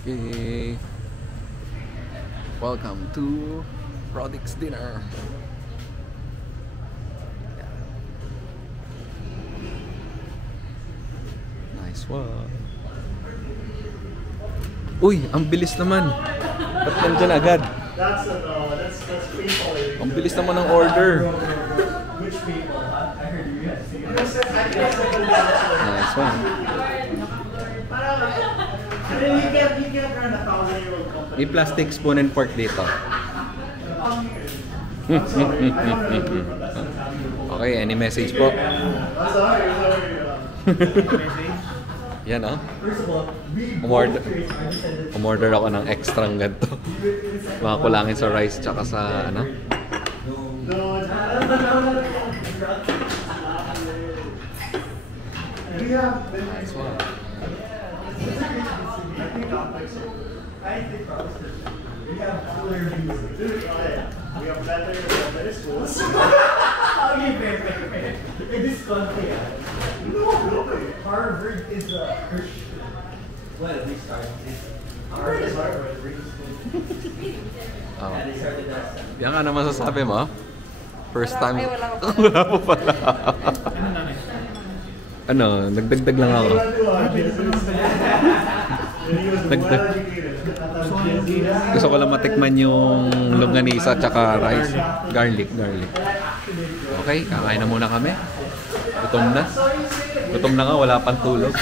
Okay. Welcome to Roddick's Dinner. Nice one. Uy, ang bilis naman. Ba't nandyan agad? That's people. Ang bilis naman ng order. Which people? I heard you guys. Nice one. You can't run a 1,000-year-old company. May plastic spoon and fork dito. I'm sorry. I don't remember from that. Okay, any message po? I'm sorry. Yan oh. First of all, Umorder ako ng extra ganito. Mga kulangin sa rice tsaka sa ano? No, Nice one. we have cooler views. We have better schools. Okay, fair. In this country, no, Harvard is a Christian. Well, at least Harvard is Harvard. Oh. And they started that. Yan nga naman sasabi mo? First time? Wala po pala. Ano, nagdagdag lang ako. Dagdag. Gusto ko lang matikman yung longganisa tsaka rice. Garlic. Okay, kakain na muna kami. Gutom na nga, wala pang tulog.